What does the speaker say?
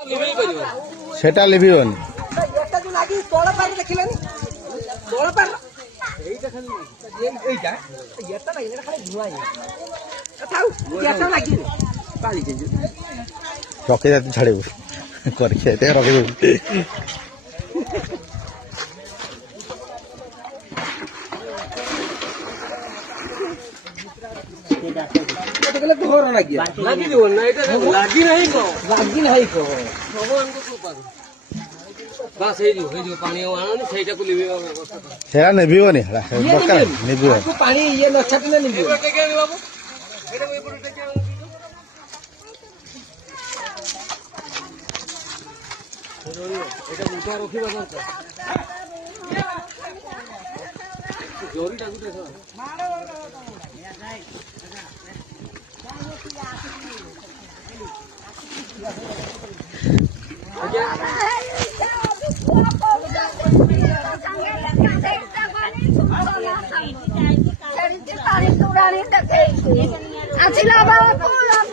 সেটা লিভিবনি ରଖି ଛାଡ଼ିବୁ କରିକି ଏତେ ରଖିଦେବୁ ଘର ଲାଗିଯିବ ନା ଏଇଟା ଲାଗି ନାହିଁ ଲାଗି ନାହିଁ ଭଗବାନଙ୍କ କୃପାରୁ ବାସ୍ ହେଇଯିବ ପାଣି ଆଉ ଆଣନି ସେଇଟାକୁ ଲିଭେଇବା ବ୍ୟବସ୍ଥା ସେଟା ନେବିବନି ଦରକାର ନେବିବ ପାଣି ଇଏ ନ ଛାଟିଲେ ନେବିବ ଏଇଟା ବୁଝା ରଖିବା ଦରକାର ଜରିଟାକୁ ଦେଖ ଆସିଲା ବାବା